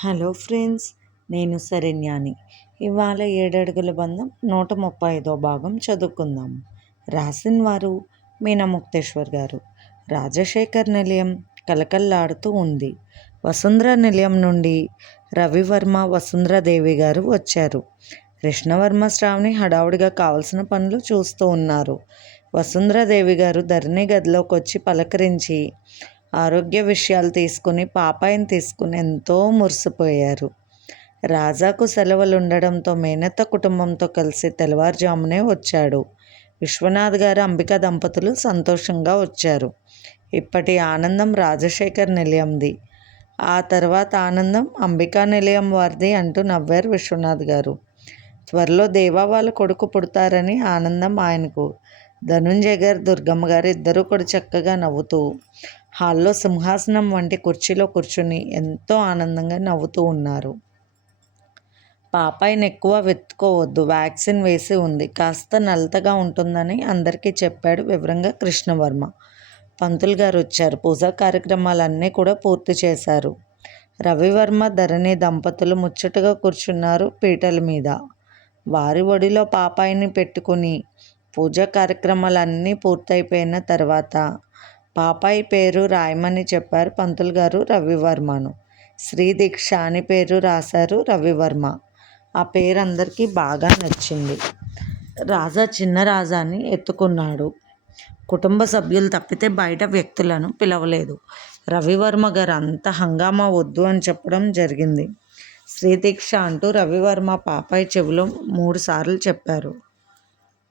Hello friends, నేను శరణ్యాని. ఇవాళ ఏడడుగుల బంధం 135వ భాగం చదువుకుందాం. రాసిన వారు మీనా ముక్తేశ్వర్ గారు. రాజశేఖర్ నిలయం కలకల్లాడుతూ ఉంది. వసుంధర నిలయం నుండి రవివర్మ, వసుంధరాదేవి గారు వచ్చారు. కృష్ణవర్మ, శ్రావణి హడావుడిగా కావలసిన పనులు చూస్తూ ఉన్నారు. వసుంధరాదేవి గారు ధరణి గదిలోకి వచ్చి పలకరించి ఆరోగ్య విషయాలు తీసుకుని పాపాయిని తీసుకుని ఎంతో మురిసిపోయారు. రాజాకు సెలవులు ఉండడంతో మేనత్త కుటుంబంతో కలిసి తెల్లవారుజామునే వచ్చాడు. విశ్వనాథ్ గారు, అంబిక దంపతులు సంతోషంగా వచ్చారు. ఇప్పటి ఆనందం రాజశేఖర్ నిలయంది, ఆ తర్వాత ఆనందం అంబికా నిలయం వారిది అంటూ నవ్వారు విశ్వనాథ్ గారు. త్వరలో దేవా వాళ్ళ కొడుకు పుడతారని ఆనందం ఆయనకు. ధనుంజయ్ గారు, దుర్గమ్మ గారు ఇద్దరూ కూడా చక్కగా నవ్వుతూ హాల్లో సింహాసనం వంటి కుర్చీలో కూర్చుని ఎంతో ఆనందంగా నవ్వుతూ ఉన్నారు. పాపాయిని ఎక్కువ వెతుక్కోవద్దు, వ్యాక్సిన్ వేసి ఉంది, కాస్త నలతగా ఉంటుందని అందరికీ చెప్పాడు వివరంగా కృష్ణవర్మ. పంతులు గారు వచ్చారు. పూజా కార్యక్రమాలన్నీ కూడా పూర్తి చేశారు. రవివర్మ, ధరణి దంపతులు ముచ్చటగా కూర్చున్నారు పీటల మీద. వారి ఒడిలో పాపాయిని పెట్టుకుని పూజా కార్యక్రమాలన్నీ పూర్తయిపోయిన తర్వాత పాపాయి పేరు రాయమని చెప్పారు పంతులు గారు రవివర్మను. శ్రీదీక్ష అని పేరు రాశారు రవివర్మ. ఆ పేరు అందరికీ బాగా నచ్చింది. రాజా చిన్న రాజాని ఎత్తుకున్నాడు. కుటుంబ సభ్యులు తప్పితే బయట వ్యక్తులను పిలవలేదు. రవివర్మ గారు అంత హంగామా వద్దు అని చెప్పడం జరిగింది. శ్రీదీక్ష అంటూ రవివర్మ పాపాయి చెవిలో 3 సార్లు చెప్పారు.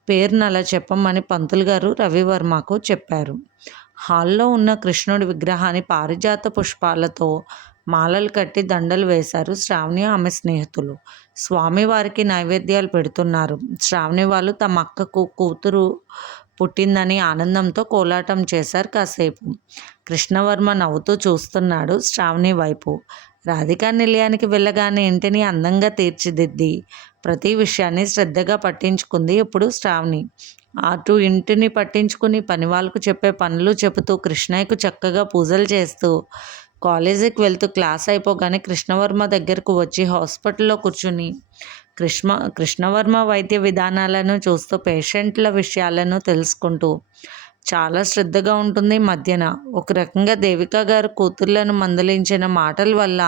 పేరును అలా చెప్పమని పంతులు గారు రవివర్మకు చెప్పారు. హాల్లో ఉన్న కృష్ణుడి విగ్రహాన్ని పారిజాత పుష్పాలతో మాలలు కట్టి దండలు వేశారు శ్రావణి, ఆమె స్నేహితులు. స్వామివారికి నైవేద్యాలు పెడుతున్నారు. శ్రావణి వాళ్ళు తమ అక్కకు కూతురు పుట్టిందని ఆనందంతో కోలాటం చేశారు కాసేపు. కృష్ణవర్మ నవ్వుతూ చూస్తున్నాడు శ్రావణి వైపు. రాధికా నిలయానికి వెళ్ళగానే ఇంటిని అందంగా తీర్చిదిద్ది ప్రతి విషయాన్ని శ్రద్ధగా పట్టించుకుంది ఇప్పుడు శ్రావణి. అటు ఇంటిని పట్టించుకుని పని వాళ్ళకు చెప్పే పనులు చెబుతూ కృష్ణయ్యకు చక్కగా పూజలు చేస్తూ కాలేజీకి వెళ్తూ క్లాస్ అయిపోగానే కృష్ణవర్మ దగ్గరకు వచ్చి హాస్పిటల్లో కూర్చుని కృష్ణవర్మ వైద్య విధానాలను చూస్తూ పేషెంట్ల విషయాలను తెలుసుకుంటూ చాలా శ్రద్ధగా ఉంటుంది. మధ్యన ఒక రకంగా దేవిక గారు కూతుర్లను మందలించిన మాటల వల్ల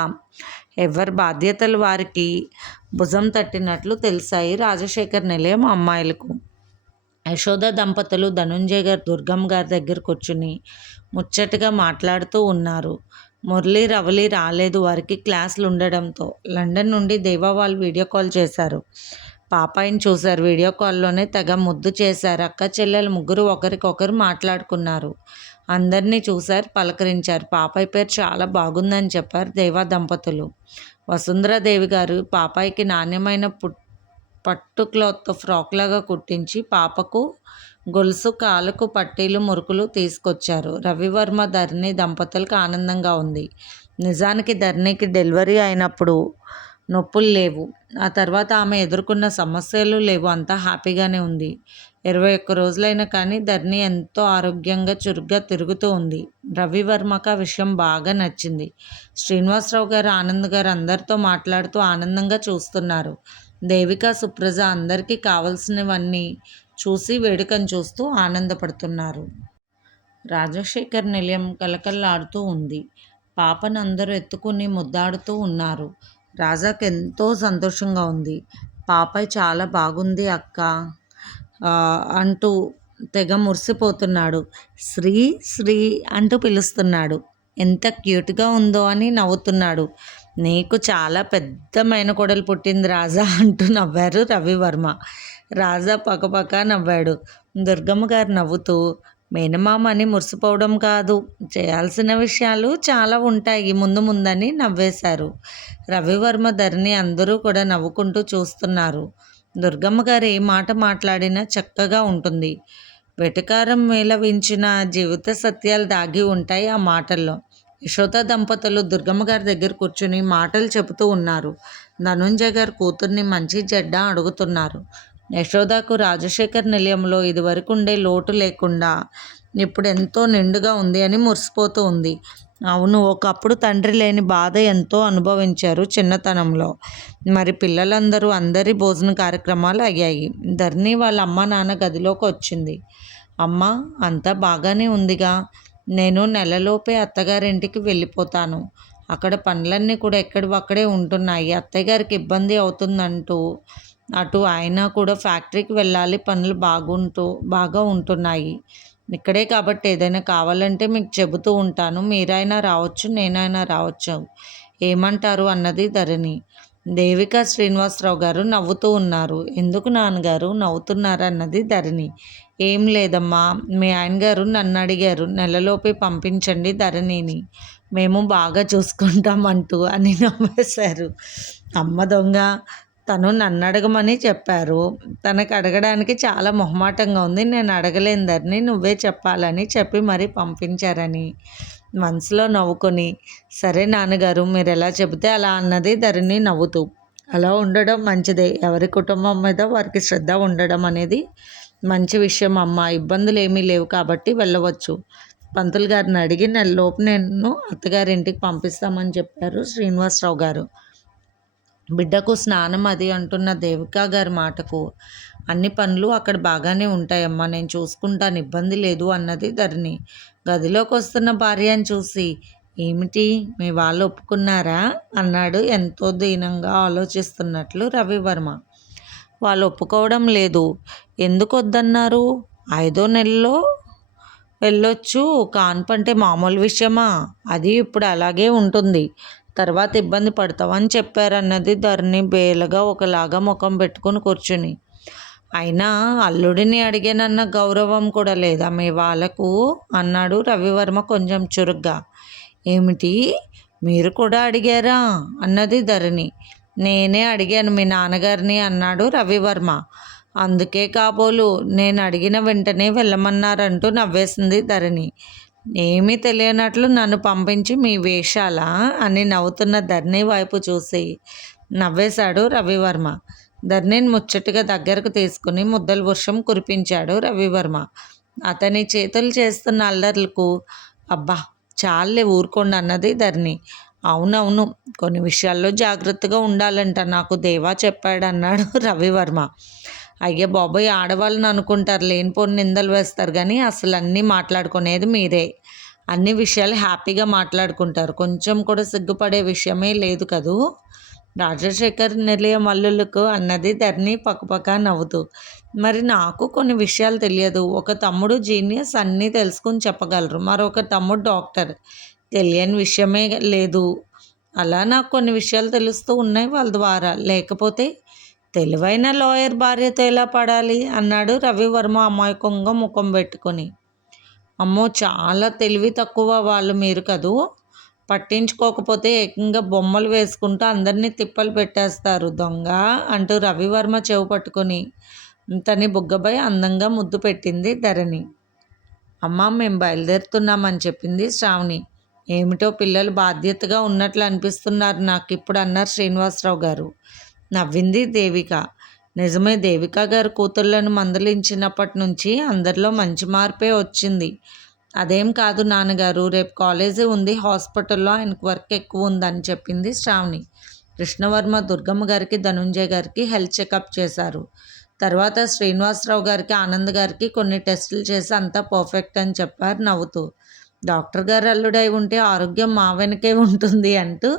ఎవరి బాధ్యతలు వారికి భుజం తట్టినట్లు తెలిసాయి రాజశేఖర్ నిలయం అమ్మాయిలకు. యశోద దంపతులు ధనుంజయ్ గారు, దుర్గమ్మ గారి దగ్గర కూర్చుని ముచ్చటగా మాట్లాడుతూ ఉన్నారు. మురళి, రవలి రాలేదు, వారికి క్లాసులు ఉండడంతో. లండన్ నుండి దేవా వాళ్ళు వీడియో కాల్ చేశారు. పాపాయిని చూశారు. వీడియో కాల్లోనే తెగ ముద్దు చేశారు. అక్క చెల్లెలు ముగ్గురు ఒకరికొకరు మాట్లాడుకున్నారు. అందరినీ చూశారు, పలకరించారు. పాపాయి పేరు చాలా బాగుందని చెప్పారు దేవా దంపతులు. వసుంధరాదేవి గారు పాపాయికి నాణ్యమైన పట్టు క్లాత్తో ఫ్రాక్ లాగా కుట్టించి పాపకు గొలుసు, కాలుకు పట్టీలు, మురుకులు తీసుకొచ్చారు. రవివర్మ, ధరణి దంపతులకు ఆనందంగా ఉంది. నిజానికి ధరణికి డెలివరీ అయినప్పుడు నొప్పులు లేవు. ఆ తర్వాత ఆమె ఎదుర్కొన్న సమస్యలు లేవు. అంతా హ్యాపీగానే ఉంది. 21 రోజులైనా కానీ ధరణి ఎంతో ఆరోగ్యంగా చురుగ్గా తిరుగుతూ ఉంది. రవివర్మకు ఆ విషయం బాగా నచ్చింది. శ్రీనివాసరావు గారు, ఆనంద్ గారు అందరితో మాట్లాడుతూ ఆనందంగా చూస్తున్నారు. దేవిక, సుప్రజ అందరికీ కావలసినవన్నీ చూసి వేడుకను చూస్తూ ఆనందపడుతున్నారు. రాజశేఖర్ నిలయం కలకల్లాడుతూ ఉంది. పాపను అందరూ ఎత్తుకుని ముద్దాడుతూ ఉన్నారు. రాజాకు ఎంతో సంతోషంగా ఉంది. పాపాయి చాలా బాగుంది అక్క అంటూ తెగ మురిసిపోతున్నాడు. శ్రీ శ్రీ అంటూ పిలుస్తున్నాడు. ఎంత క్యూట్గా ఉందో అని నవ్వుతున్నాడు. నీకు చాలా పెద్ద మేనకోడలు పుట్టింది రాజా అంటూ నవ్వారు రవివర్మ. రాజా పక్కపక్క నవ్వాడు. దుర్గమ్మ గారు నవ్వుతూ మేనమామ అని మురిసిపోవడం కాదు, చేయాల్సిన విషయాలు చాలా ఉంటాయి ముందు ముందని నవ్వేశారు. రవివర్మ, ధరణి అందరూ కూడా నవ్వుకుంటూ చూస్తున్నారు. దుర్గమ్మ గారు ఏ మాట మాట్లాడినా చక్కగా ఉంటుంది. వెటకారం మేళవించిన జీవిత సత్యాలు దాగి ఉంటాయి ఆ మాటల్లో. యశోద దంపతులు దుర్గమ్మ గారి దగ్గర కూర్చుని మాటలు చెబుతూ ఉన్నారు. ధనుంజయ్ గారు కూతుర్ని మంచి చెడ్డ అడుగుతున్నారు. యశోదకు రాజశేఖర్ నిలయంలో ఇదివరకు ఉండే లోటు లేకుండా ఇప్పుడు ఎంతో నిండుగా ఉంది అని మురిసిపోతూ ఉంది. అవును. ఒకప్పుడు తండ్రి లేని బాధ ఎంతో అనుభవించారు చిన్నతనంలో. మరి పిల్లలందరూ అందరి భోజన కార్యక్రమాలు అయ్యాయి. ధరణి వాళ్ళ అమ్మ నాన్న గదిలోకొచ్చింది. అమ్మా! అంతా బాగానే ఉందిగా. నేను నెలలోపే అత్తగారింటికి వెళ్ళిపోతాను. అక్కడ పనులన్నీ కూడా ఎక్కడివక్కడే ఉంటున్నాయి. అత్తయ్య గారికి ఇబ్బంది అవుతుందంటూ అటు ఆయన కూడా ఫ్యాక్టరీకి వెళ్ళాలి. పనులు బాగా ఉంటున్నాయి. ఇక్కడే కాబట్టి ఏదైనా కావాలంటే మీకు చెబుతూ ఉంటాను. మీరైనా రావచ్చు, నేనైనా రావచ్చు. ఏమంటారు అన్నది ధరణి. దేవిక శ్రీనివాసరావు గారు నవ్వుతూ ఉన్నారు. ఎందుకు నాన్నగారు నవ్వుతున్నారు అన్నది ధరణి. ఏం లేదమ్మా, మీ ఆయనగారు నన్ను అడిగారు నెలలోపే పంపించండి ధరణిని, మేము బాగా చూసుకుంటామంటూ అని నవ్వేశారు. అమ్మ దొంగ, తను నన్ను అడగమని చెప్పారు. తనకు అడగడానికి చాలా మొహమాటంగా ఉంది. నేను అడగలేను ధరణి, నువ్వే చెప్పాలని చెప్పి మరీ పంపించారని మనసులో నవ్వుకొని, సరే నాన్నగారు మీరు ఎలా చెబితే అలా అన్నది ధరణి నవ్వుతూ. అలా ఉండడం మంచిదే. ఎవరి కుటుంబం మీద వారికి శ్రద్ధ ఉండడం అనేది మంచి విషయం అమ్మ. ఇబ్బందులు ఏమీ లేవు కాబట్టి వెళ్ళవచ్చు. పంతులు గారిని అడిగి నెలలోపు నేను అత్తగారింటికి పంపిస్తామని చెప్పారు శ్రీనివాసరావు గారు. బిడ్డకు స్నానం అది అంటున్న దేవికా గారి మాటకు, అన్ని పనులు అక్కడ బాగానే ఉంటాయమ్మా, నేను చూసుకుంటాను, ఇబ్బంది లేదు అన్నది ధరణి. గదిలోకి వస్తున్న భార్యను చూసి, ఏమిటి మీ వాళ్ళు ఒప్పుకున్నారా అన్నాడు ఎంతో దీనంగా ఆలోచిస్తున్నట్లు రవివర్మ. వాళ్ళు ఒప్పుకోవడం లేదు. ఎందుకు వద్దన్నారు? 5వ నెలలో వెళ్ళొచ్చు. కాన్పంటే మామూలు విషయమా? అది ఇప్పుడు అలాగే ఉంటుంది. తర్వాత ఇబ్బంది పడతావని చెప్పారన్నది ధరణి బేలగా ఒకలాగా ముఖం పెట్టుకుని కూర్చుని. అయినా అల్లుడిని అడిగానన్న గౌరవం కూడా లేదా మీ వాళ్ళకు అన్నాడు రవివర్మ కొంచెం చురుగ్గా. ఏమిటి, మీరు కూడా అడిగారా అన్నది ధరణి. నేనే అడిగాను మీ నాన్నగారిని అన్నాడు రవివర్మ. అందుకే కాబోలు నేను అడిగిన వెంటనే వెళ్ళమన్నారంటూ నవ్వేసింది ధరణి. ఏమీ తెలియనట్లు నన్ను పంపించి మీ వేషాలా అని నవ్వుతున్న ధరణి వైపు చూసి నవ్వేశాడు రవివర్మ. ధరణిని ముచ్చటగా దగ్గరకు తీసుకుని ముద్దల వర్షం కురిపించాడు రవివర్మ. అతని చేతులు చేస్తున్న అల్లర్లకు అబ్బా చాలే ఊరుకోండి అన్నది ధరణి. అవునవును, కొన్ని విషయాల్లో జాగ్రత్తగా ఉండాలంట, నాకు దేవా చెప్పాడన్నాడు రవివర్మ. అయ్యే బాబోయ్, ఆడవాళ్ళని అనుకుంటారు, లేనిపోని నిందలు వేస్తారు, కానీ అసలు అన్నీ మాట్లాడుకునేది మీరే. అన్ని విషయాలు హ్యాపీగా మాట్లాడుకుంటారు, కొంచెం కూడా సిగ్గుపడే విషయమే లేదు కదూ రాజశేఖర్ నిలయం అల్లులకు అన్నది ధరణి పక్కపక్క నవ్వుతూ. మరి నాకు కొన్ని విషయాలు తెలియదు. ఒక తమ్ముడు జీనియస్, అన్నీ తెలుసుకుని చెప్పగలరు. మరొక తమ్ముడు డాక్టర్, తెలియని విషయమే లేదు. అలా నాకు కొన్ని విషయాలు తెలుస్తూ ఉన్నాయి వాళ్ళ ద్వారా. లేకపోతే తెలివైన లాయర్ భార్యతో ఎలా పడాలి అన్నాడు రవివర్మ అమాయకంగా ముఖం పెట్టుకొని. అమ్మో, చాలా తెలివి తక్కువ వాళ్ళు మీరు కదూ. పట్టించుకోకపోతే ఏకంగా బొమ్మలు వేసుకుంటూ అందరినీ తిప్పలు పెట్టేస్తారు దొంగ అంటూ రవివర్మ చెవు పట్టుకొని తని బుగ్గపై అందంగా ముద్దు పెట్టింది ధరణి. అమ్మ, మేము బయలుదేరుతున్నామని చెప్పింది శ్రావణి. ఏమిటో పిల్లలు బాధ్యతగా ఉన్నట్లు అనిపిస్తున్నారు నాకు ఇప్పుడు అన్నారు శ్రీనివాసరావు గారు. నవ్వింది దేవిక. నిజమే, దేవిక గారు కూతుళ్ళను మందలించినప్పటి నుంచి అందరిలో మంచి మార్పే వచ్చింది. అదేం కాదు నాన్నగారు, రేపు కాలేజీ ఉంది, హాస్పిటల్లో ఆయనకు వర్క్ ఎక్కువ ఉందని చెప్పింది శ్రావణి. కృష్ణవర్మ దుర్గమ్మ గారికి ధనుంజయ్ గారికి హెల్త్ చెకప్ చేశారు. తర్వాత శ్రీనివాసరావు గారికి ఆనంద్ గారికి కొన్ని టెస్టులు చేసి అంతా పర్ఫెక్ట్ అని చెప్పారు నవ్వుతూ. డాక్టర్ గారు అల్లుడై ఉంటే ఆరోగ్యం మా వెనకే ఉంటుంది అంటూ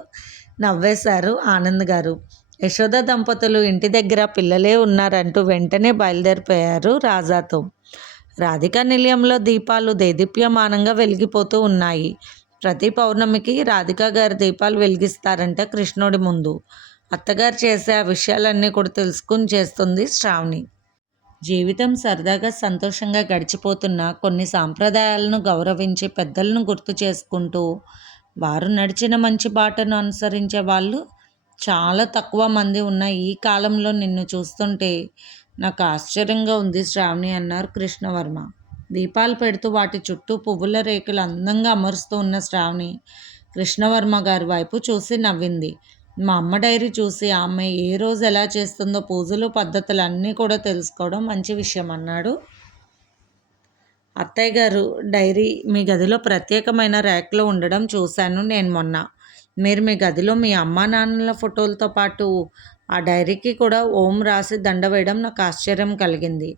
నవ్వేశారు ఆనంద్ గారు. యశోద దంపతులు ఇంటి దగ్గర పిల్లలే ఉన్నారంటూ వెంటనే బయలుదేరిపోయారు రాజాతో. రాధికా నిలయంలో దీపాలు దేదీప్యమానంగా వెలిగిపోతూ ఉన్నాయి. ప్రతి పౌర్ణమికి రాధికా గారి దీపాలు వెలిగిస్తారంట కృష్ణుడి ముందు. అత్తగారు చేసే ఆ విషయాలన్నీ కూడా తెలుసుకుని చేస్తుంది శ్రావణి. జీవితం సరదాగా సంతోషంగా గడిచిపోతున్న కొన్ని సాంప్రదాయాలను గౌరవించి పెద్దలను గుర్తు చేసుకుంటూ వారు నడిచిన మంచి బాటను అనుసరించే వాళ్ళు చాలా తక్కువ మంది ఉన్న ఈ కాలంలో నిన్ను చూస్తుంటే నాకు ఆశ్చర్యంగా ఉంది శ్రావణి అన్నారు కృష్ణవర్మ. దీపాలు పెడుతూ వాటి చుట్టూ పువ్వుల రేకులు అందంగా అమరుస్తూ ఉన్న శ్రావణి కృష్ణవర్మ గారి వైపు చూసి నవ్వింది. మా అమ్మ డైరీ చూసి ఆమె ఏ రోజు ఎలా చేస్తుందో పూజలు పద్ధతులు అన్నీ కూడా తెలుసుకోవడం మంచి విషయం అన్నాడు అత్తయ్య గారు డైరీ మీ గదిలో ప్రత్యేకమైన ర్యాక్లో ఉండడం చూశాను నేను మొన్న. మీరు మీ గదిలో మీ అమ్మా నాన్నల ఫోటోలతో పాటు ఆ డైరీకి కూడా ఓం రాసి దండ వేయడం నాకు ఆశ్చర్యం కలిగింది.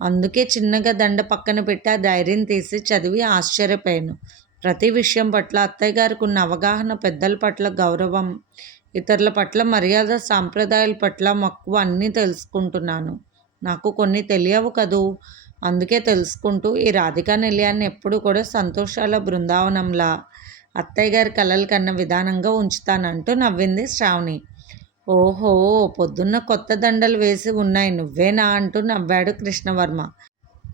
అందుకే చిన్నగా దండ పక్కన పెట్టి ఆ డైరీని తీసి చదివి ఆశ్చర్యపోయాను. ప్రతి విషయం పట్ల అత్తయ్య గారికి ఉన్న అవగాహన, పెద్దల పట్ల గౌరవం, ఇతరుల పట్ల మర్యాద, సాంప్రదాయాల పట్ల మక్కువ అన్నీ తెలుసుకుంటున్నాను. నాకు కొన్ని తెలియవు కదూ. అందుకే తెలుసుకుంటూ ఈ రాధికా నిలయాన్ని ఎప్పుడు కూడా సంతోషాల బృందావనంలా అత్తయ్య గారి కలలు కన్న విధానంగా ఉంచుతానంటూ నవ్వింది శ్రావణి. ఓహో, పొద్దున్న కొత్త దండలు వేసి ఉన్నాయి నువ్వేనా అంటూ నవ్వాడు కృష్ణవర్మ.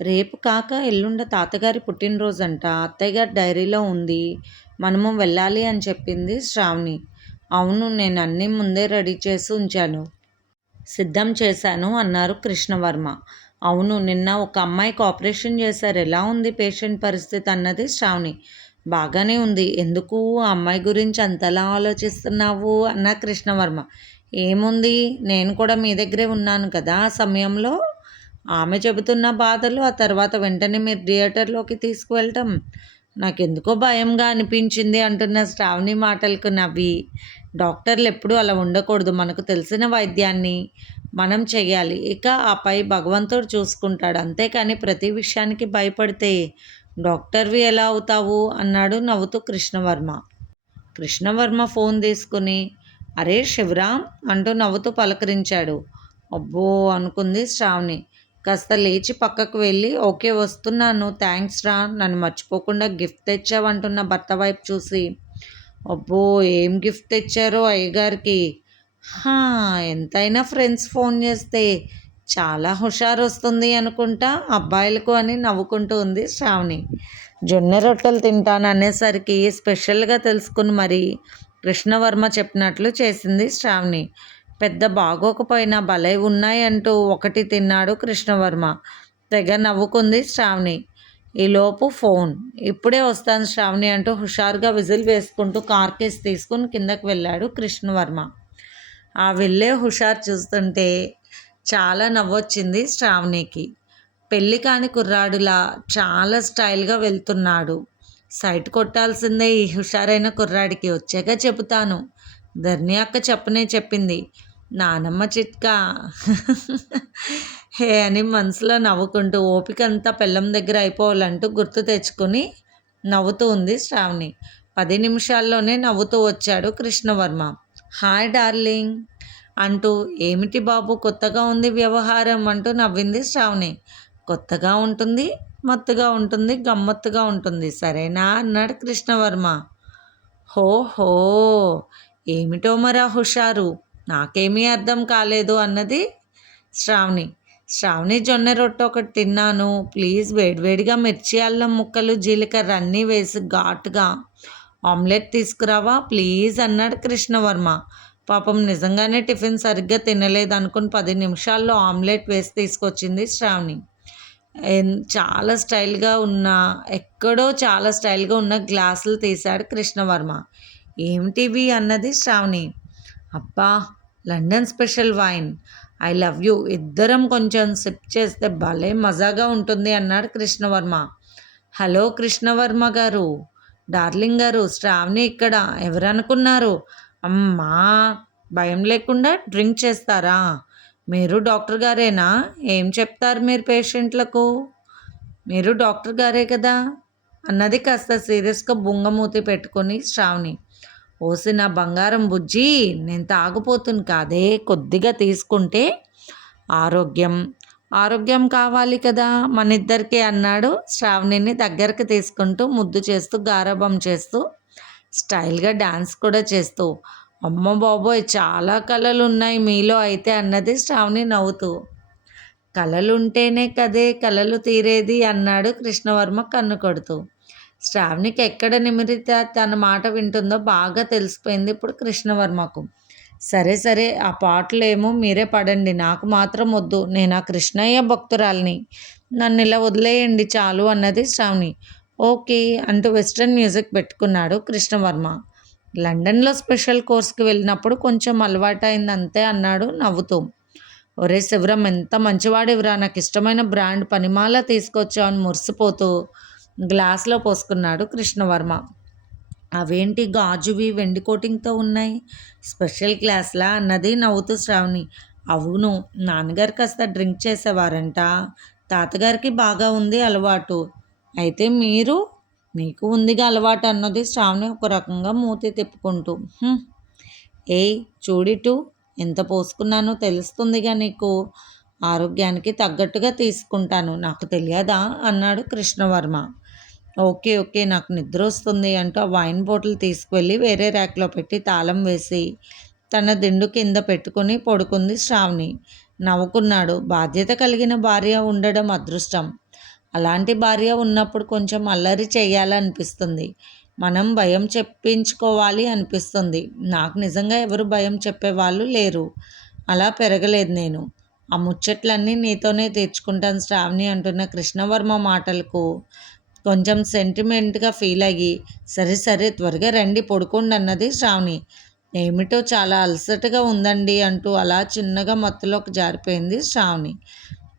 రేపు కాక ఎల్లుండ తాతగారి పుట్టినరోజంట. అత్తయ్య గారి డైరీలో ఉంది, మనము వెళ్ళాలి అని చెప్పింది శ్రావణి. అవును, నేను అన్నీ ముందే రెడీ చేసి ఉంచాను, సిద్ధం చేశాను అన్నారు కృష్ణవర్మ. అవును, నిన్న ఒక అమ్మాయికి ఆపరేషన్ చేశారు, ఎలా ఉంది పేషెంట్ పరిస్థితి అన్నది శ్రావణి. బాగానే ఉంది. ఎందుకు ఆ అమ్మాయి గురించి అంతలా ఆలోచిస్తున్నావు అన్న కృష్ణవర్మ. ఏముంది, నేను కూడా మీ దగ్గరే ఉన్నాను కదా ఆ సమయంలో. ఆమె చెబుతున్న బాధలు, ఆ తర్వాత వెంటనే మీరు థియేటర్లోకి తీసుకువెళ్ళటం నాకెందుకో భయంగా అనిపించింది అంటున్న శ్రావణి మాటలకు నవ్వి, డాక్టర్లు ఎప్పుడూ అలా ఉండకూడదు, మనకు తెలిసిన వైద్యాన్ని మనం చెయ్యాలి, ఇక ఆపై భగవంతుడు చూసుకుంటాడు, అంతేకాని ప్రతి విషయానికి భయపడితే డాక్టర్వి ఎలా అవుతావు అన్నాడు నవ్వుతూ కృష్ణవర్మ. కృష్ణవర్మ ఫోన్ తీసుకుని అరే శివరాం అంటూ నవ్వుతూ పలకరించాడు. అబ్బో అనుకుంది శ్రావణి. కాస్త లేచి పక్కకు వెళ్ళి ఓకే వస్తున్నాను, థ్యాంక్స్ రా, నన్ను మర్చిపోకుండా గిఫ్ట్ తెచ్చావంటున్న భర్త వైపు చూసి, అబ్బో ఏం గిఫ్ట్ తెచ్చారో అయ్యగారికి. ఎంతైనా ఫ్రెండ్స్ ఫోన్ చేస్తే చాలా హుషారు వస్తుంది అనుకుంటా అబ్బాయిలకు అని నవ్వుకుంటూ ఉంది శ్రావణి. జొన్న రొట్టెలు తింటాను అనేసరికి స్పెషల్గా తెలుసుకుని మరి కృష్ణవర్మ చెప్పినట్లు చేసింది శ్రావణి. పెద్ద బాగోకపోయినా భలే ఉన్నాయంటూ ఒకటి తిన్నాడు కృష్ణవర్మ. తెగ నవ్వుకుంది శ్రావణి. ఈలోపు ఫోన్. ఇప్పుడే వస్తాను శ్రావణి అంటూ హుషారుగా విజిల్ వేసుకుంటూ కార్ కేస్ తీసుకుని కిందకు వెళ్ళాడు కృష్ణవర్మ. ఆ వెళ్ళే హుషారు చూస్తుంటే చాలా నవ్వొచ్చింది శ్రావణికి. పెళ్ళి కాని కుర్రాడులా చాలా స్టైల్గా వెళ్తున్నాడు. సైట్ కొట్టాల్సిందే ఈ హుషారైన కుర్రాడికి, వచ్చాక చెబుతాను. ధర్ని అక్క చెప్పనే చెప్పింది, నానమ్మ చిట్కా హే అని మనసులో నవ్వుకుంటూ ఓపిక అంతా పెళ్ళం దగ్గర అయిపోవాలంటూ గుర్తు తెచ్చుకొని నవ్వుతూ ఉంది శ్రావణి. 10 నిమిషాల్లోనే నవ్వుతూ వచ్చాడు కృష్ణవర్మ. హాయ్ డార్లింగ్ అంటూ, ఏమిటి బాబు కొత్తగా ఉంది వ్యవహారం అంటూ నవ్వింది శ్రావణి. కొత్తగా ఉంటుంది, మత్తుగా ఉంటుంది, గమ్మత్తుగా ఉంటుంది, సరేనా అన్నాడు కృష్ణవర్మ. హో ఏమిటో మరా హుషారు, నాకేమీ అర్థం కాలేదు అన్నది శ్రావణి. శ్రావణి జొన్న రొట్టె ఒకటి తిన్నాను, ప్లీజ్ వేడివేడిగా మిర్చి అల్లం ముక్కలు జీలకర్ర అన్నీ వేసి ఘాటుగా ఆమ్లెట్ తీసుకురావా ప్లీజ్ అన్నాడు కృష్ణవర్మ. పాపం నిజంగానే టిఫిన్ సరిగ్గా తినలేదు అనుకుని 10 నిమిషాల్లో ఆమ్లెట్ వేసి తీసుకొచ్చింది శ్రావణి. చాలా స్టైల్గా ఉన్న, ఎక్కడో చాలా స్టైల్గా ఉన్న గ్లాసులు తీశాడు కృష్ణవర్మ. ఏమిటివి అన్నది శ్రావణి. అబ్బా, London special wine, I love you, ఇద్దరం కొంచెం సిప్ చేస్తే భలే మజాగా ఉంటుంది అన్నాడు కృష్ణవర్మ. హలో కృష్ణవర్మ గారు, డార్లింగ్ గారు, శ్రావణి ఇక్కడ, ఎవరనుకున్నారు? అమ్మా, భయం లేకుండా డ్రింక్ చేస్తారా? మీరు డాక్టర్ గారేనా? ఏం చెప్తారు మీరు పేషెంట్లకు? మీరు డాక్టర్ గారే కదా అన్నది కాస్త సీరియస్గా బుంగమూతి పెట్టుకొని శ్రావణి. ఓసి నా బంగారం బుజ్జి, నేను తాగుపోతును కాదే, కొద్దిగా తీసుకుంటే ఆరోగ్యం కావాలి కదా మనిద్దరికీ అన్నాడు శ్రావణిని దగ్గరకు తీసుకుంటూ ముద్దు చేస్తూ గారాబం చేస్తూ స్టైల్గా డాన్స్ కూడా చేస్తూ. అమ్మ బాబోయ్, చాలా కళలు ఉన్నాయి మీలో అయితే అన్నది శ్రావణి నవ్వుతూ. కళలుంటేనే కదే కళలు తీరేది అన్నాడు కృష్ణవర్మ కన్ను కొడుతూ. శ్రావణికి ఎక్కడ నిమిరిత తన మాట వింటుందో బాగా తెలిసిపోయింది ఇప్పుడు కృష్ణవర్మకు. సరే ఆ పాటలేమో మీరే పడండి, నాకు మాత్రం వద్దు, నేను ఆ కృష్ణయ్య భక్తురాల్ని, నన్ను ఇలా వదిలేయండి చాలు అన్నది శ్రావణి. ఓకే అంటూ వెస్ట్రన్ మ్యూజిక్ పెట్టుకున్నాడు కృష్ణవర్మ. లండన్లో స్పెషల్ కోర్స్కి వెళ్ళినప్పుడు కొంచెం అలవాటైంది అంతే అన్నాడు నవ్వుతూ. ఒరే శివరాం, ఎంత మంచివాడివిరా, నాకు ఇష్టమైన బ్రాండ్ పనిమాల తీసుకొచ్చావని మురిసిపోతూ గ్లాస్లో పోసుకున్నాడు కృష్ణవర్మ. అవేంటి గాజువి వెండి కోటింగ్తో ఉన్నాయి, స్పెషల్ క్లాస్లా అన్నది నవ్వుతూ శ్రావణి. అవును, నాన్నగారు కాస్త డ్రింక్ చేసేవారంట, తాతగారికి బాగా ఉంది అలవాటు. అయితే మీకు ఉందిగా అలవాటు అన్నది శ్రావణి ఒక రకంగా మూతి తిప్పుకుంటూ. ఏయ్ చూడిటు, ఎంత పోసుకున్నానో తెలుస్తుందిగా నీకు. ఆరోగ్యానికి తగ్గట్టుగా తీసుకుంటాను, నాకు తెలియదా అన్నాడు కృష్ణవర్మ. ఓకే ఓకే, నాకు నిద్ర వస్తుంది అంటూ ఆ వైన్ బాటిల్ తీసుకువెళ్ళి వేరే ర్యాక్లో పెట్టి తాళం వేసి తన దిండు కింద పెట్టుకుని పడుకుంది శ్రావణి. నవ్వుకున్నాడు. బాధ్యత కలిగిన భార్య ఉండడం అదృష్టం. అలాంటి భార్య ఉన్నప్పుడు కొంచెం అల్లరి చేయాలనిపిస్తుంది, మనం భయం చెప్పించుకోవాలి అనిపిస్తుంది. నాకు నిజంగా ఎవరు భయం చెప్పేవాళ్ళు లేరు, అలా పెరగలేదు నేను. ఆ ముచ్చట్లన్నీ నీతోనే తీర్చుకుంటాను శ్రావణి అంటున్న కృష్ణవర్మ మాటలకు కొంచెం సెంటిమెంట్గా ఫీల్ అయ్యి, సరే సరే త్వరగా రండి పడుకోండి అన్నది శ్రావణి. ఏమిటో చాలా అలసటగా ఉందండి అంటూ అలా చిన్నగా మత్తులోకి జారిపోయింది శ్రావణి.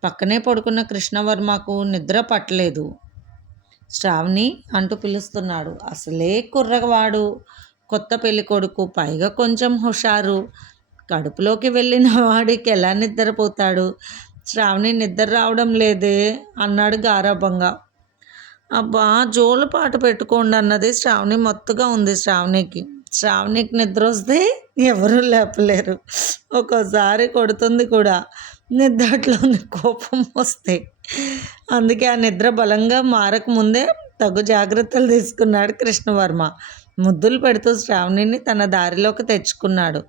పక్కనే పడుకున్న కృష్ణవర్మకు నిద్ర పట్టలేదు. శ్రావణి అంటూ పిలుస్తున్నాడు. అసలే కుర్రవాడు, కొత్త పెళ్లి కొడుకు, పైగా కొంచెం హుషారు. కడుపులోకి వెళ్ళిన వాడికి ఎలా నిద్రపోతాడు? శ్రావణి నిద్ర రావడం లేదే అన్నాడు గారాబంగా. అబ్బా జోలు పాట పెట్టుకోండి అన్నది శ్రావణి. మత్తుగా ఉంది శ్రావణికి నిద్ర వస్తే ఎవరూ లేపలేరు, ఒక్కోసారి కొడుతుంది కూడా. నిద్రలోని కోపం వస్తే అందుకే ఆ నిద్ర బలంగా మారకముందే తగు జాగ్రత్తలు తీసుకున్నాడు కృష్ణవర్మ. ముద్దులు పెడుతూ శ్రావణిని తన దారిలోకి తెచ్చుకున్నాడు.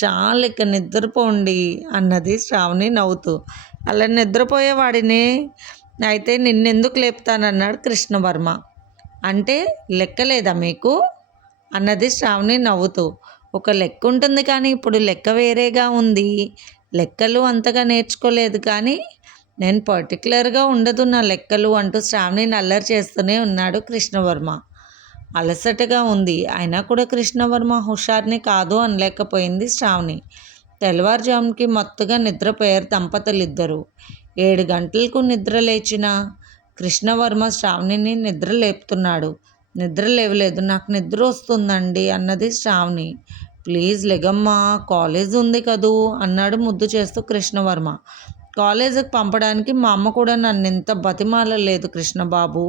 చాలు ఇక నిద్రపోండి అన్నది శ్రావణి నవ్వుతూ. అలా నిద్రపోయేవాడిని అయితే నిన్నెందుకు లేపుతానన్నాడు కృష్ణవర్మ. అంటే లెక్కలేదా మీకు అన్నది శ్రావణి నవ్వుతూ. ఒక లెక్క ఉంటుంది కానీ ఇప్పుడు లెక్క వేరేగా ఉంది. లెక్కలు అంతగా నేర్చుకోలేదు కానీ నేను పర్టికులర్గా ఉండదు నా లెక్కలు అంటూ శ్రావణిని అల్లరి చేస్తూనే ఉన్నాడు కృష్ణవర్మ. అలసటగా ఉంది, అయినా కూడా కృష్ణవర్మ హుషార్ని కాదు అనలేకపోయింది శ్రావణి. తెల్లవారుజాముకి మత్తుగా నిద్రపోయారు దంపతులిద్దరూ. 7 గంటలకు నిద్ర లేచిన కృష్ణవర్మ శ్రావణిని నిద్ర లేపుతున్నాడు. నిద్ర లేవలేదు, నాకు నిద్ర వస్తుందండి అన్నది శ్రావణి. ప్లీజ్ లెగమ్మా, కాలేజ్ ఉంది కదూ అన్నాడు ముద్దు చేస్తూ కృష్ణవర్మ. కాలేజీకి పంపడానికి మా అమ్మ కూడా నన్ను ఇంత బతిమాలలేదు కృష్ణబాబు,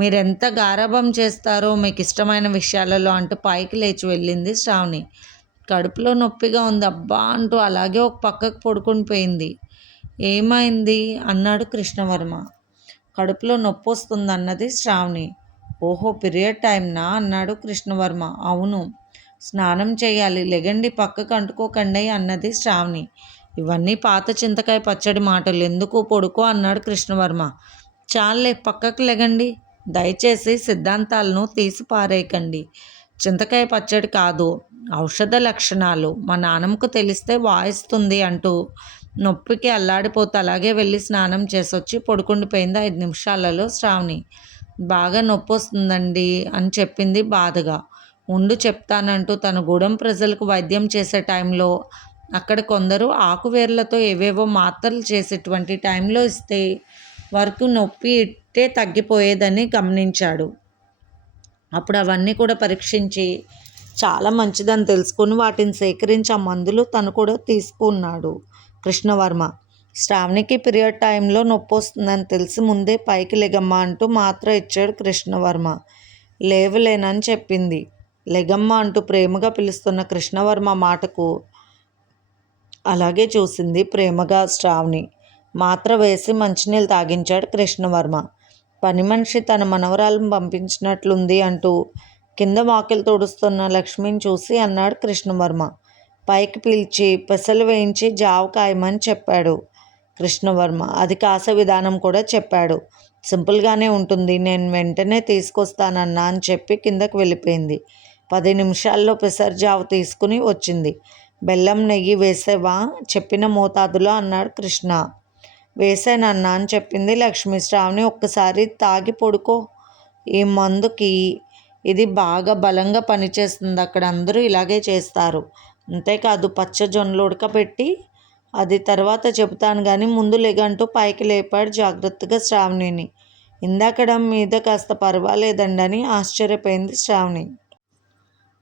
మీరెంత గారాబం చేస్తారో మీకు ఇష్టమైన విషయాలలో అంటూ పైకి లేచి వెళ్ళింది శ్రావణి. కడుపులో నొప్పిగా ఉంది అబ్బా అంటూ అలాగే ఒక పక్కకు పడుకుని పోయింది. ఏమైంది అన్నాడు కృష్ణవర్మ. కడుపులో నొప్పి వస్తుంది అన్నది శ్రావణి. ఓహో పీరియడ్ టైంనా అన్నాడు కృష్ణవర్మ. అవును, స్నానం చేయాలి, లెగండి పక్కకు అంటుకోకండి అన్నది శ్రావణి. ఇవన్నీ పాత చింతకాయ పచ్చడి మాటలు, ఎందుకు పడుకో అన్నాడు కృష్ణవర్మ. చాలే పక్కకు లెగండి, దయచేసి సిద్ధాంతాలను తీసి పారేయకండి. చింతకాయ పచ్చడి కాదు, ఔషధ లక్షణాలు మా నాన్నమ్మకు తెలిస్తే వాయిస్తుంది అంటూ నొప్పికి అల్లాడిపోతే అలాగే వెళ్ళి స్నానం చేసొచ్చి పడుకుండిపోయింది 5 నిమిషాలలో శ్రావణి. బాగా నొప్పి వస్తుందండి అని చెప్పింది బాధగా. ఉండు చెప్తానంటూ తన గూడెం ప్రజలకు వైద్యం చేసే టైంలో అక్కడ కొందరు ఆకువేర్లతో ఏవేవో మాత్రలు చేసేటువంటి టైంలో ఇస్తే వరకు నొప్పి ఇట్టే తగ్గిపోయేదని గమనించాడు. అప్పుడు అవన్నీ కూడా పరీక్షించి చాలా మంచిదని తెలుసుకుని వాటిని సేకరించి ఆ మందులు తను కూడా తీసుకున్నాడు కృష్ణవర్మ. శ్రావణికి పీరియడ్ టైంలో నొప్పి వస్తుందని తెలిసి ముందే పైకి లెగమ్మ అంటూ మాత్ర ఇచ్చాడు కృష్ణవర్మ. లేవలేనని చెప్పింది. లెగమ్మ అంటూ ప్రేమగా పిలుస్తున్న కృష్ణవర్మ మాటకు అలాగే చూసింది ప్రేమగా శ్రావణి. మాత్ర వేసి మంచినీళ్ళు తాగించాడు కృష్ణవర్మ. పని మనిషి తన మనవరాలను పంపించినట్లుంది అంటూ కింద వాకిలు తుడుస్తున్న లక్ష్మిని చూసి అన్నాడు కృష్ణవర్మ. పైకి పిలిచి పెసలు వేయించి జావ కాయమని చెప్పాడు కృష్ణవర్మ. అది కాసే విధానం కూడా చెప్పాడు. సింపుల్గానే ఉంటుంది, నేను వెంటనే తీసుకొస్తానన్నా అని చెప్పి కిందకు వెళ్ళిపోయింది. 10 నిమిషాల్లో పెసర జావ తీసుకుని వచ్చింది. బెల్లం నెయ్యి వేసేవా చెప్పిన మోతాదులో అన్నాడు కృష్ణ. వేసానన్నా అని చెప్పింది లక్ష్మి. శ్రావణి ఒక్కసారి తాగి పడుకో, ఈ మందుకి ఇది బాగా బలంగా పనిచేస్తుంది, అక్కడ అందరూ ఇలాగే చేస్తారు. అంతేకాదు పచ్చజొన్నలు ఉడకబెట్టి అది తర్వాత చెబుతాను కానీ ముందు లెగంటూ పైకి లేపాడు జాగ్రత్తగా శ్రావణిని. ఇందాకడం మీద కాస్త పర్వాలేదండి అని ఆశ్చర్యపోయింది శ్రావణి.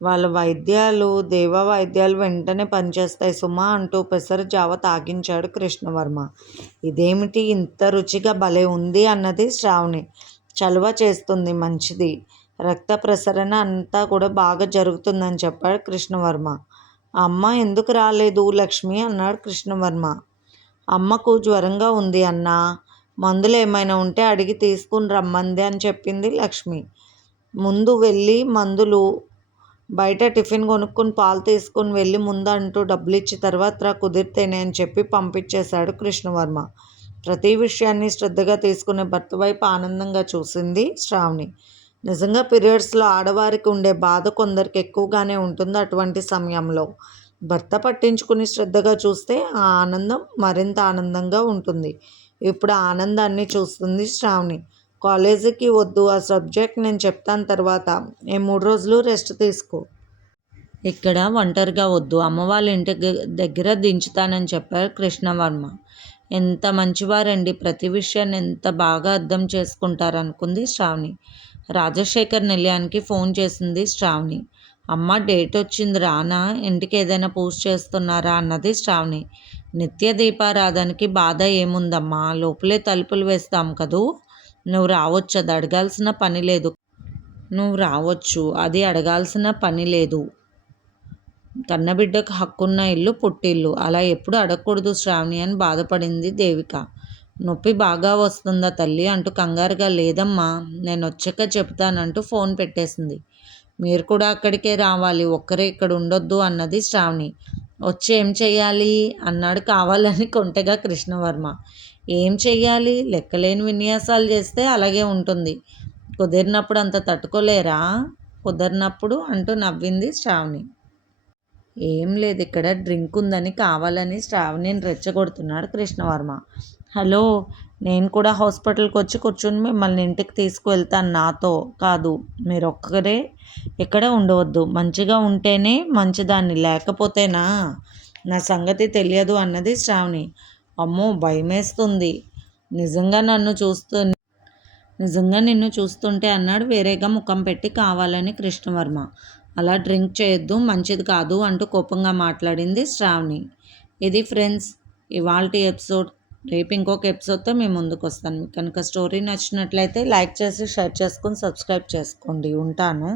వాళ్ళ వైద్యాలు దేవా వైద్యాలు వెంటనే పనిచేస్తాయి సుమా అంటూ పెసర జావ తాగించాడు కృష్ణవర్మ. ఇదేమిటి ఇంత రుచిగా భలే ఉంది అన్నది శ్రావణి. చలువ చేస్తుంది, మంచిది, రక్త ప్రసరణ అంతా కూడా బాగా జరుగుతుందని చెప్పాడు కృష్ణవర్మ. అమ్మ ఎందుకు రాలేదు లక్ష్మి అన్నాడు కృష్ణవర్మ. అమ్మకు జ్వరంగా ఉంది అన్నా, మందులు ఏమైనా ఉంటే అడిగి తీసుకుని రమ్మంది అని చెప్పింది లక్ష్మి. ముందు వెళ్ళి మందులు బయట టిఫిన్ కొనుక్కొని పాలు తీసుకుని వెళ్ళి ముందు అంటూ డబ్బులు ఇచ్చి తర్వాత కుదిరితేనే అని చెప్పి పంపించేశాడు కృష్ణవర్మ. ప్రతి విషయాన్ని శ్రద్ధగా తీసుకునే భర్త వైపు ఆనందంగా చూసింది శ్రావణి. నిజంగా పీరియడ్స్లో ఆడవారికి ఉండే బాధ కొందరికి ఎక్కువగానే ఉంటుంది. అటువంటి సమయంలో భర్త పట్టించుకుని శ్రద్ధగా చూస్తే ఆ ఆనందం మరింత ఆనందంగా ఉంటుంది. ఇప్పుడు ఆ ఆనందాన్ని చూస్తుంది శ్రావణి. కాలేజీకి వద్దు, ఆ సబ్జెక్ట్ నేను చెప్తాను తర్వాత, 3 రోజులు రెస్ట్ తీసుకో, ఇక్కడ ఒంటరిగా వద్దు, అమ్మ వాళ్ళ ఇంటి దగ్గర దించుతానని చెప్పారు కృష్ణవర్మ. ఎంత మంచివారండి, ప్రతి విషయాన్ని ఎంత బాగా అర్థం చేసుకుంటారు అనుకుంది శ్రావణి. రాజశేఖర్ నిలయానికి ఫోన్ చేసింది శ్రావణి. అమ్మ డేట్ వచ్చింది రానా, ఇంటికి ఏదైనా పూజ చేస్తున్నారా అన్నది శ్రావణి. నిత్య దీపారాధనకి బాధ ఏముందమ్మా, లోపలే తలుపులు వేస్తాం కదూ, నువ్వు రావచ్చు, అది అడగాల్సిన పని లేదు. నువ్వు రావచ్చు, అది అడగాల్సిన పని లేదు. కన్నబిడ్డకు హక్కున్న ఇల్లు పుట్టిల్లు, అలా ఎప్పుడు అడగకూడదు శ్రావణి అని బాధపడింది దేవిక. నొప్పి బాగా వస్తుందా తల్లి అంటూ కంగారుగా, లేదమ్మా నేను వచ్చాక చెప్తానంటూ ఫోన్ పెట్టేసింది. మీరు కూడా అక్కడికే రావాలి, ఒక్కరే ఇక్కడ ఉండొద్దు అన్నది శ్రావణి. వచ్చి ఏం చెయ్యాలి అన్నాడు కావాలని కొంటెగా కృష్ణవర్మ. ఏం చెయ్యాలి, లెక్కలేని విన్యాసాలు చేస్తే అలాగే ఉంటుంది. కుదిరినప్పుడు అంత తట్టుకోలేరా, కుదరినప్పుడు అంటూ నవ్వింది శ్రావణి. ఏం లేదు, ఇక్కడ డ్రింక్ ఉందని కావాలని శ్రావణిని రెచ్చగొడుతున్నాడు కృష్ణవర్మ. హలో, నేను కూడా హాస్పిటల్కి వచ్చి కూర్చుని మిమ్మల్ని ఇంటికి తీసుకువెళ్తాను, నాతో కాదు, మీరు ఒక్కరే ఎక్కడ ఉండవద్దు, మంచిగా ఉంటేనే మంచిదాన్ని, లేకపోతేనా నా సంగతి తెలియదు అన్నది శ్రావణి. అమ్మో భయమేస్తుంది, నిజంగా నిన్ను చూస్తుంటే అన్నాడు వేరేగా ముఖం పెట్టి కావాలని కృష్ణవర్మ. అలా డ్రింక్ చేయొద్దు, మంచిది కాదు అంటూ కోపంగా మాట్లాడింది శ్రావణి. ఇది ఫ్రెండ్స్ ఇవాల్టి ఎపిసోడ్. రేపు ఇంకొక ఎపిసోడ్తో మేము ముందుకు వస్తాను. మీకు కనుక స్టోరీ నచ్చినట్లయితే లైక్ చేసి షేర్ చేసుకొని సబ్స్క్రైబ్ చేసుకోండి. ఉంటాను.